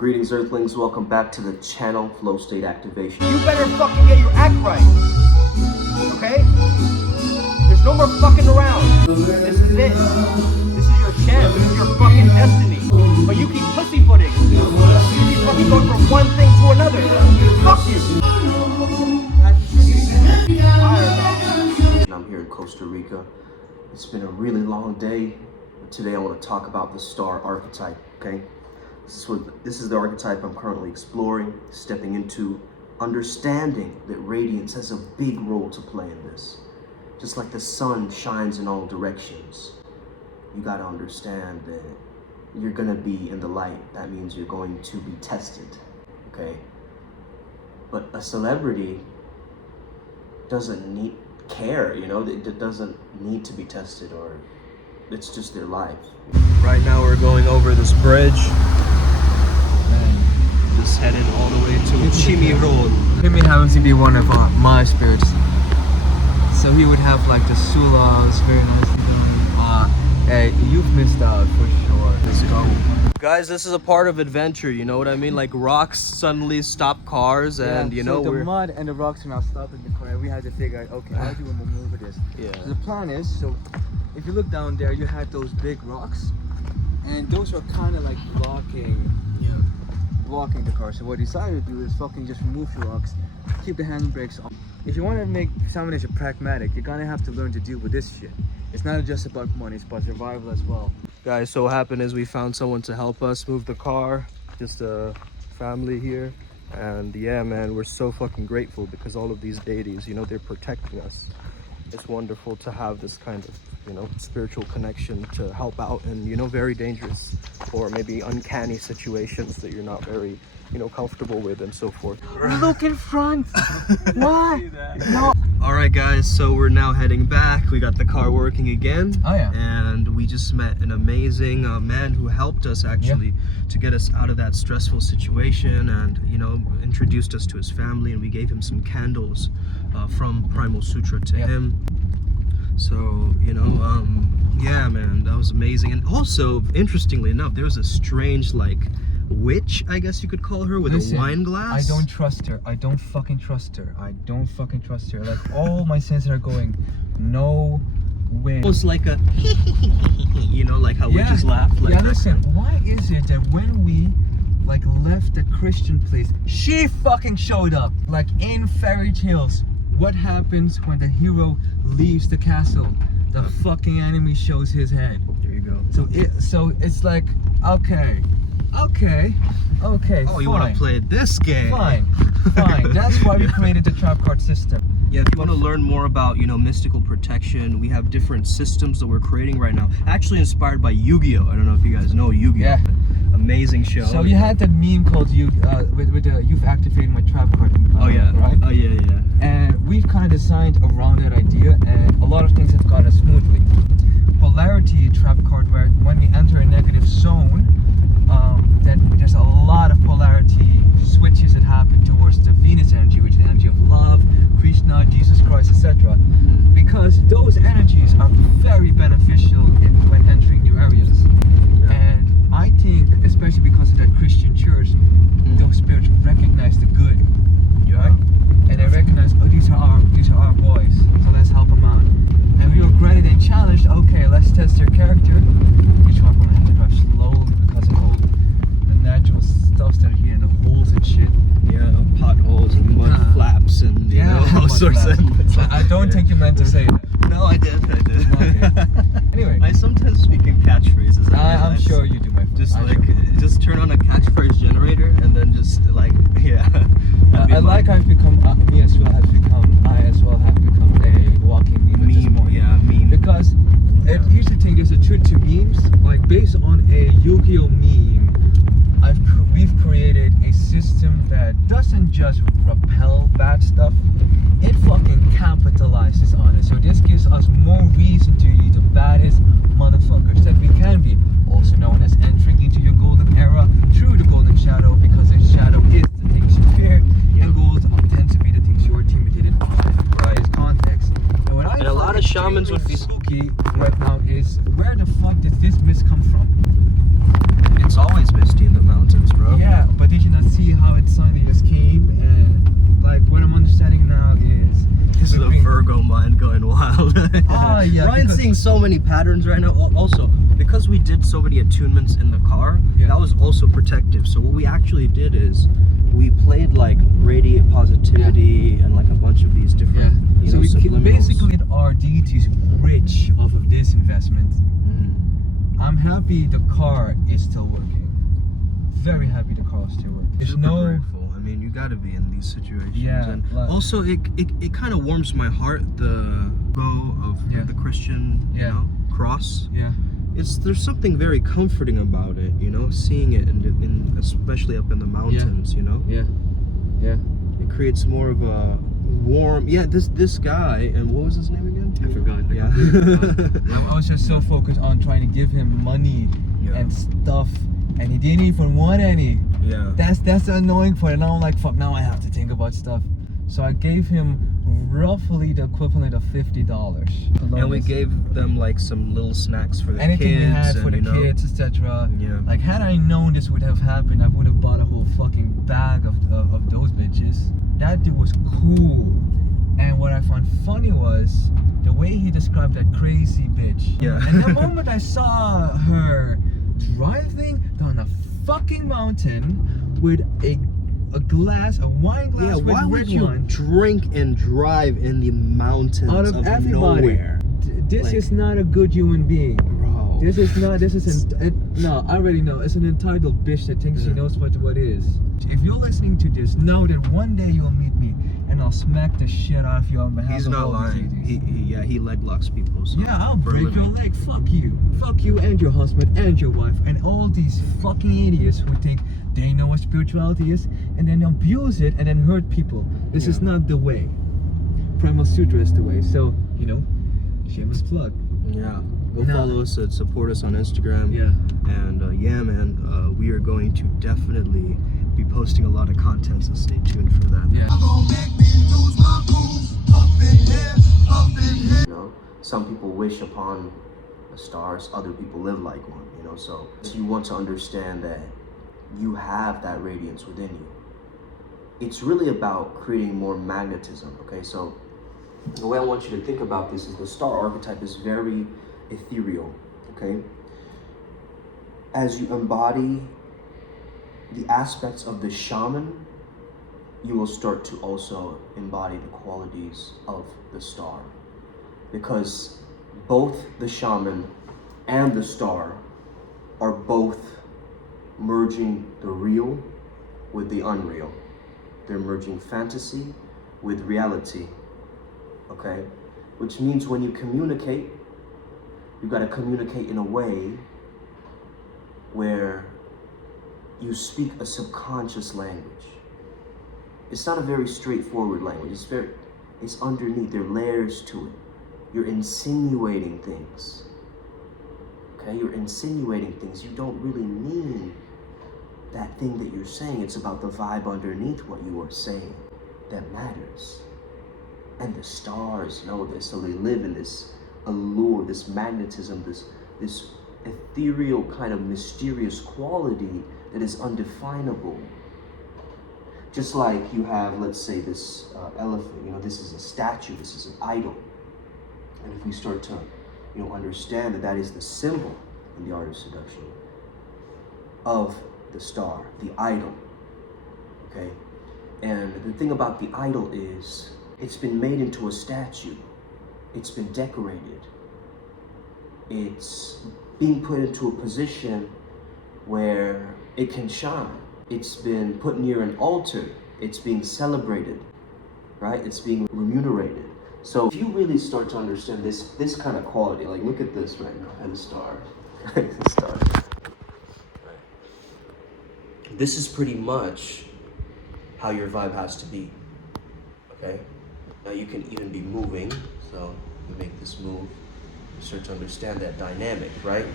Greetings, Earthlings. Welcome back to the channel, Flow State Activation. You better fucking get your act right, okay? There's no more fucking around. This is it. This is your chance. This is your fucking destiny. But you keep pussyfooting. You keep fucking going from one thing to another. Fuck you. I'm here in Costa Rica. It's been a really long day. Today I want to talk about the star archetype, okay? This is the archetype I'm currently exploring, stepping into, understanding that radiance has a big role to play in this. Just like the sun shines in all directions, you gotta understand that you're gonna be in the light. That means you're going to be tested, okay? But a celebrity doesn't care, you know? It doesn't need to be tested, or it's just their life. Right now we're going over this bridge. Just headed all the way to Chimi Road. Chimi happens to be one of my spirits. So he would have like the Sulas, very nice. Hey, you've missed out for sure. Let's go. Guys, this is a part of adventure, you know what I mean? Like rocks suddenly stop cars and you know, so the mud and the rocks are now stopping the car. We had to figure out, okay, how do we maneuver this? Yeah. So the plan is, so if you look down there, you had those big rocks, and those are kind of like blocking the car. So what we decided to do is fucking just remove the rocks, keep the handbrakes on. If you want to make salvation pragmatic, you're gonna have to learn to deal with this shit. It's not just about money, it's about survival as well. Guys, so what happened is we found someone to help us move the car, just a family here. And yeah, man, we're so fucking grateful because all of these deities, you know, they're protecting us. It's wonderful to have this kind of, you know, spiritual connection to help out in, you know, very dangerous or maybe uncanny situations that you're not very, you know, comfortable with and so forth. Look in front! Why? No. All right, guys, so we're now heading back. We got the car working again. Oh, yeah. And we just met an amazing man who helped us actually to get us out of that stressful situation and, you know, introduced us to his family, and we gave him some candles from Primal Sutra to him. So, you know, yeah, man, that was amazing. And also, interestingly enough, there was a strange, like, witch, I guess you could call her, with a wine glass. I don't trust her. I don't fucking trust her. I don't fucking trust her. Like, all my senses are going, no way. Almost like a you know, like how witches laugh. Like yeah, listen, why is it that when we like left the Christian place, she fucking showed up? Like in fairy tales, what happens when the hero leaves the castle? The fucking enemy shows his head. There you go. So it's like, okay. Oh, you want to play this game? Fine. That's why we created the trap card system. Yeah, if you want to learn more about, you know, mystical protection, we have different systems that we're creating right now. Actually inspired by Yu-Gi-Oh! I don't know if you guys know Yu-Gi-Oh! Yeah. Amazing show. So you had that meme called with you've activated my trap card. Oh yeah. Right? Oh yeah. And we've kind of designed around that idea, and a lot of things have gone smoothly. Polarity trap card, where when we enter a negative zone, that there's a lot of polarity switches that happen towards the Venus energy, which is the energy of love, Krishna, Jesus Christ, etc. Because those energies are very beneficial when entering new areas. And I think, especially because of that Christian church, those spirits recognize the good, right? And they recognize, oh, these are our boys, so let's help them out. And we were granted and challenged, okay, let's test their character. Each one will have to drive slowly because of all the natural stuff that are here in the holes and shit. Yeah, potholes and mud flaps and you know, all sorts of. I don't think you meant to say that. No, I did. Okay. Anyway, I sometimes speak in catchphrases. I'm sure you do, my friend. Just turn on a catchphrase generator and then just like I as well have become a walking meme. Yeah, meme. Because here's the thing: there's a truth to memes. Like based on a Yu-Gi-Oh meme, we've created a system that doesn't just repel bad stuff, it fucking capitalizes on it. So this gives us more reason to be the baddest motherfuckers that we can be. Also known as entering into your golden era through the golden shadow, because the shadow is the things you fear, and gold tend to be the things you are intimidated by its context. And a lot of shamans would be spooky right now is, where the fuck did this mist come from? It's always misty in the mountains, bro. Yeah, yeah. Ryan's because- seeing so many patterns right now. Also, because we did so many attunements in the car, Yeah. that was also protective. So what we actually did is we played like radiate positivity and like a bunch of these different, you So know, we subliminals. basically our deities rich off of this investment. Mhm. I'm happy the car is still working. Very happy the car is still working. There's Super no grateful. I mean, you gotta be in these situations. Yeah, And like- also, it kind of warms my heart, the go of Yeah. the Christian, you Yeah. know, cross. yeah. There's something very comforting about it, you know, seeing it in especially up in the mountains, you know. Yeah. Yeah. It creates more of a warm. Yeah, this guy, and what was his name again? I forgot. I Yeah. completely forgot. I was just so focused on trying to give him money Yeah. and stuff, and he didn't even want any. Yeah. That's the annoying part. And now I'm like, fuck. Now I have to think about stuff. So I gave him roughly the equivalent of $50. And we gave them like some little snacks for the anything kids. we had for and, the you know, kids, etc. Yeah. Like had I known this would have happened, I would have bought a whole fucking bag of those bitches. That dude was cool. And what I found funny was the way he described that crazy bitch. Yeah. And the moment I saw her driving down a fucking mountain with a wine glass Yeah, with why red would you wine drink and drive in the mountains out of everybody. nowhere? This Like- is not a good human being. Bro. This is no, I already know. It's an entitled bitch that thinks she Yeah. knows what it is. If you're listening to this, know that one day you'll meet me and I'll smack the shit out of you on behalf He's of not all these lying. ladies. He leg locks people. So Yeah, I'll for a break your living. leg. Fuck you and your husband and your wife and all these fucking idiots who think they know what spirituality is and then abuse it and then hurt people. This is Yeah. not the way. Primal Sutra is the way. So, you know, shameless plug. Yeah. Go No. follow us and support us on Instagram. Yeah. And yeah, man, we are going to definitely be posting a lot of content, so stay tuned for that. Yeah. You know, some people wish upon the stars, other people live like one, you know, so you want to understand that you have that radiance within you. It's really about creating more magnetism, okay? So the way I want you to think about this is the star archetype is very ethereal, okay? As you embody the aspects of the shaman, you will start to also embody the qualities of the star. Because both the shaman and the star are both merging the real with the unreal. They're merging fantasy with reality, okay? Which means when you communicate, you gotta communicate in a way where you speak a subconscious language. It's not a very straightforward language. It's underneath. There are layers to it. You're insinuating things. Okay, you're insinuating things. You don't really mean that thing that you're saying. It's about the vibe underneath what you are saying that matters. And the stars know this, so they live in this allure, this magnetism, this ethereal kind of mysterious quality that is undefinable. Just like you have, let's say, this elephant, you know, this is a statue, this is an idol. And if we start to, you know, understand that that is the symbol in the art of seduction of the star, the idol, okay? And the thing about the idol is it's been made into a statue. It's been decorated. It's being put into a position where it can shine. It's been put near an altar. It's being celebrated, right? It's being remunerated. So if you really start to understand this kind of quality, like look at this right now, and the star, the star. This is pretty much how your vibe has to be, okay? Now you can even be moving, so you make this move, you start to understand that dynamic, right?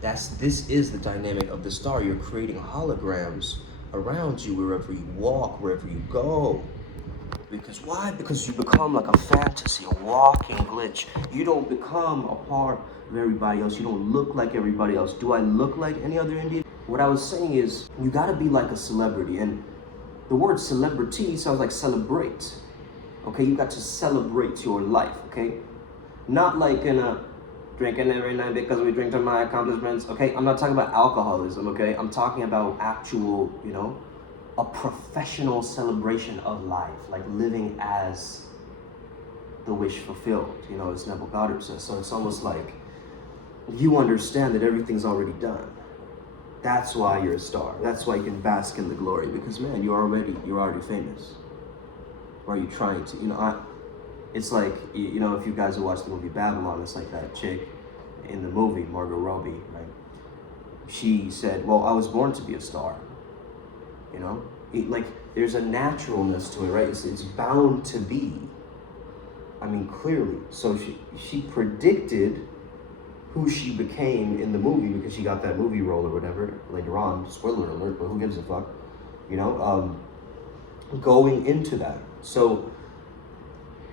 This is the dynamic of the star. You're creating holograms around you wherever you walk, wherever you go. Because why? Because you become like a fantasy, a walking glitch. You don't become a part of everybody else. You don't look like everybody else. Do I look like any other Indian? What I was saying is, you gotta be like a celebrity. And the word celebrity sounds like celebrate. Okay, you got to celebrate your life, okay? Not like in a drinking every night because we drink to my accomplishments, okay? I'm not talking about alcoholism, okay? I'm talking about actual, a professional celebration of life, like living as the wish fulfilled, as Neville Goddard says. So it's almost like you understand that everything's already done. That's why you're a star. That's why you can bask in the glory, because man, you're already famous. Or are you trying to, it's like, if you guys have watched the movie Babylon, it's like that chick in the movie, Margot Robbie, right? She said, well, I was born to be a star, there's a naturalness to it, right? It's bound to be. I mean, clearly. So she predicted who she became in the movie because she got that movie role or whatever later on. Spoiler alert, but who gives a fuck? Going into that. So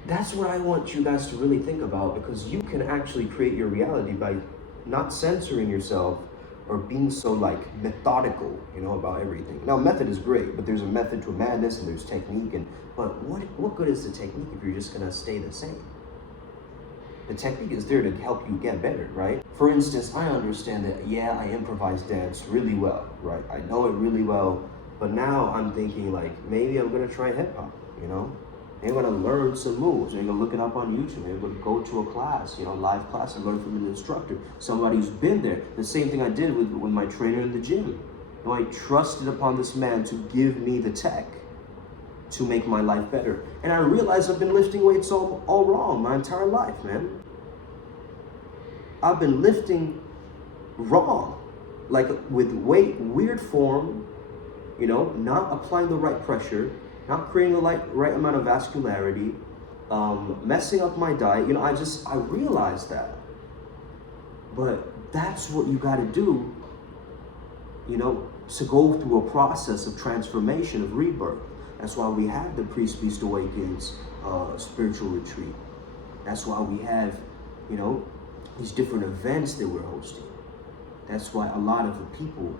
that's what I want you guys to really think about, because you can actually create your reality by not censoring yourself or being so methodical, about everything. Now, method is great, but there's a method to madness and there's technique. But what good is the technique if you're just gonna stay the same? The technique is there to help you get better, right? For instance, I understand that, I improvise dance really well, right? I know it really well, but now I'm thinking maybe I'm gonna try hip hop, Maybe I'm gonna learn some moves. Maybe I'm gonna look it up on YouTube. Maybe I'm gonna go to a class, live class, and learn from an instructor, somebody who's been there. The same thing I did with my trainer in the gym. I trusted upon this man to give me the tech to make my life better. And I realized I've been lifting weights all wrong my entire life, man. I've been lifting wrong, with weird form, not applying the right pressure, not creating the right amount of vascularity, messing up my diet. I realized that. But that's what you gotta do, to go through a process of transformation, of rebirth. That's why we have the Priest Beast Awakens spiritual retreat. That's why we have, these different events that we're hosting. That's why a lot of the people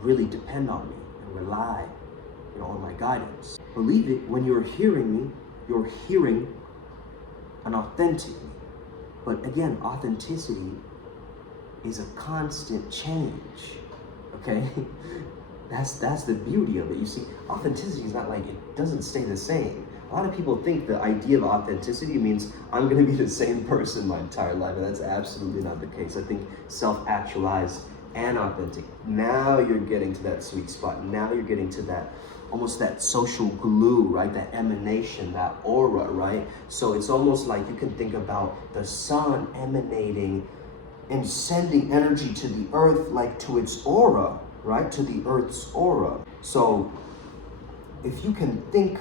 really depend on me and rely, on my guidance. Believe it, when you're hearing me, you're hearing an authentic me. But again, authenticity is a constant change, okay? That's the beauty of it. You see, authenticity is not it doesn't stay the same. A lot of people think the idea of authenticity means I'm gonna be the same person my entire life, and that's absolutely not the case. I think self-actualized and authentic, now you're getting to that sweet spot. Now you're getting to that, almost that social glue, right? That emanation, that aura, right? So it's almost like you can think about the sun emanating and sending energy to the earth, to its aura, right? To the earth's aura. So if you can think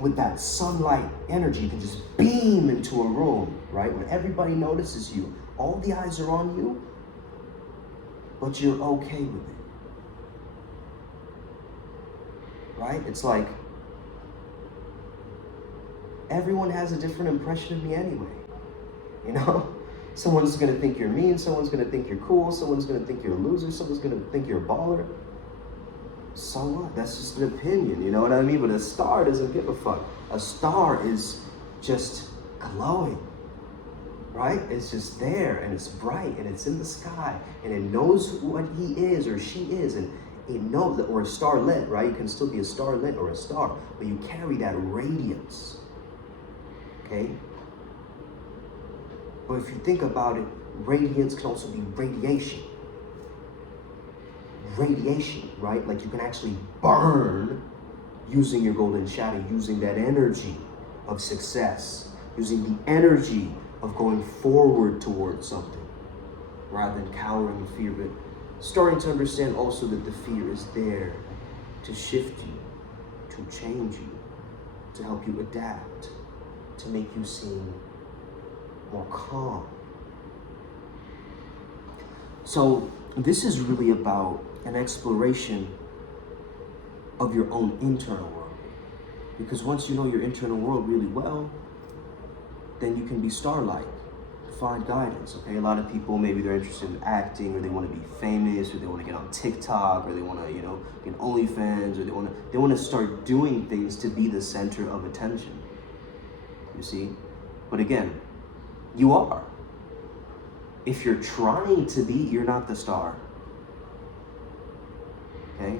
with that sunlight energy, you can just beam into a room, right? When everybody notices you, all the eyes are on you, but you're okay with it, right? It's like everyone has a different impression of me anyway, Someone's gonna think you're mean, someone's gonna think you're cool, someone's gonna think you're a loser, someone's gonna think you're a baller. So what? That's just an opinion, you know what I mean? But a star doesn't give a fuck. A star is just glowing, right? It's just there, and it's bright, and it's in the sky, and it knows what he is or she is, and it knows that, or a starlet, right? You can still be a starlet or a star, but you carry that radiance, okay? But if you think about it, radiance can also be radiation. Radiation, right? You can actually burn using your golden shadow, using that energy of success, using the energy of going forward towards something rather than cowering in fear, but starting to understand also that the fear is there to shift you, to change you, to help you adapt, to make you seem more calm. So this is really about an exploration of your own internal world. Because once you know your internal world really well, then you can be star-like. find guidance, okay? A lot of people, maybe they're interested in acting, or they want to be famous, or they want to get on TikTok, or they want to, get OnlyFans, or they want to start doing things to be the center of attention. You see? But again, you are. If you're trying to be, you're not the star. Okay?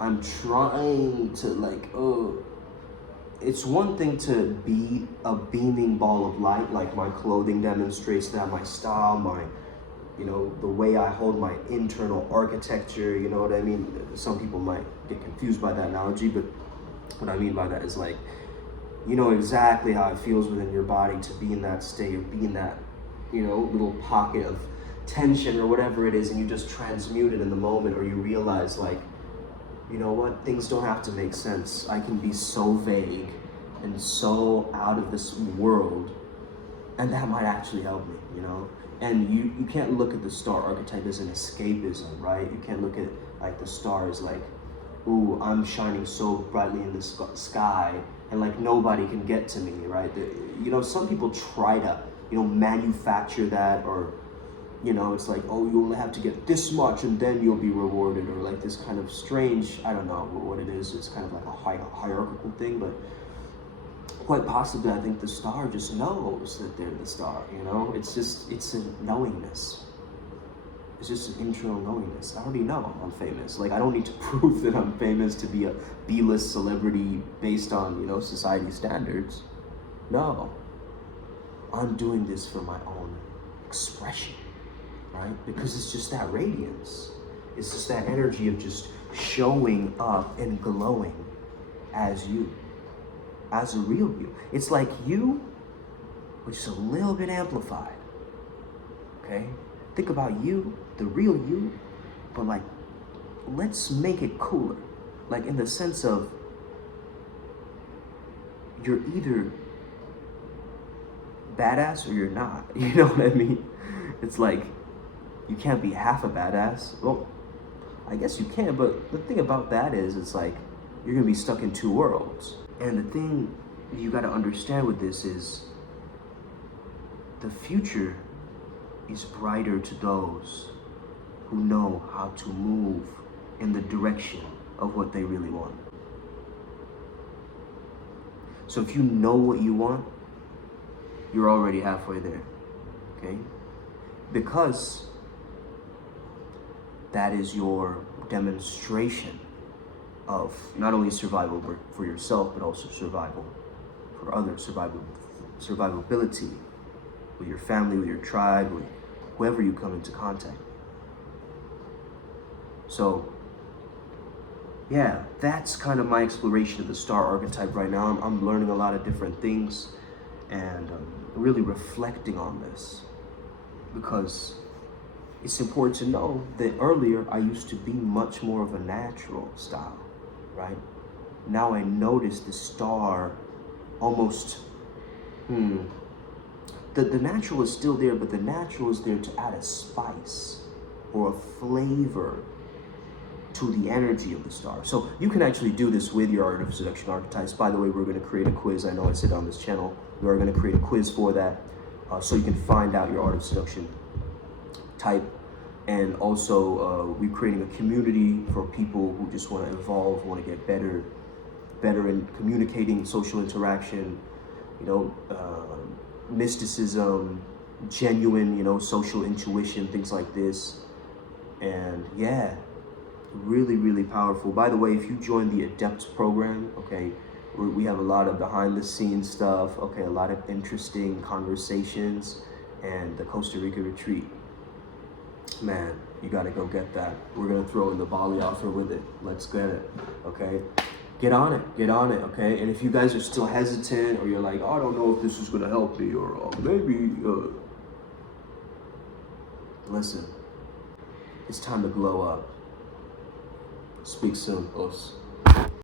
I'm trying to it's one thing to be a beaming ball of light, like my clothing demonstrates that, my style, my, the way I hold my internal architecture, you know what I mean? Some people might get confused by that analogy, but what I mean by that is like, you know exactly how it feels within your body to be in that state, or be in that, little pocket of tension or whatever it is, and you just transmute it in the moment, or you realize like, you know what, things don't have to make sense. I can be so vague and so out of this world, and that might actually help me, And you can't look at the star archetype as an escapism, right? You can't look at like the star as like, ooh, I'm shining so brightly in the sky, and like nobody can get to me, right? Some people try to, manufacture that, or it's like, oh, you only have to get this much and then you'll be rewarded, or like this kind of strange, I don't know what it is. It's kind of like a hierarchical thing, but quite possibly I think the star just knows that they're the star, It's a knowingness. It's just an internal knowingness. I already know I'm famous. Like, I don't need to prove that I'm famous to be a B-list celebrity based on, society standards. No. I'm doing this for my own expression. Right? Because it's just that radiance. It's just that energy of just showing up and glowing as you, as a real you. It's like you, which is a little bit amplified. Okay? Think about you, the real you, but like, let's make it cooler. Like in the sense of, you're either badass or you're not. You know what I mean? It's like, you can't be half a badass. Well, I guess you can, but the thing about that is, it's like, you're gonna be stuck in two worlds. And the thing you gotta understand with this is, the future is brighter to those who know how to move in the direction of what they really want. So if you know what you want, you're already halfway there, okay? Because that is your demonstration of not only survival for yourself, but also survival for others, survivability with your family, with your tribe, with whoever you come into contact. So, yeah, that's kind of my exploration of the star archetype right now. I'm learning a lot of different things, and really reflecting on this, because it's important to know that earlier I used to be much more of a natural style, right? Now I notice the star almost, the natural is still there, but the natural is there to add a spice or a flavor to the energy of the star. So you can actually do this with your Art of Seduction archetypes. By the way, we're going to create a quiz. I know I said on this channel, we are going to create a quiz for that, so you can find out your Art of Seduction type. And also, we're creating a community for people who just want to evolve, want to get better in communicating, social interaction, mysticism, genuine, social intuition, things like this. And yeah, really, really powerful. By the way, if you join the adepts program, okay, we have a lot of behind the scenes stuff, okay, a lot of interesting conversations, and the Costa Rica retreat. Man, you gotta go get that. We're gonna throw in the Bali offer with it. Let's get it, okay? Get on it, okay? And if you guys are still hesitant, or you're like, oh, I don't know if this is gonna help me, or maybe, listen, it's time to glow up. Speak soon, Os.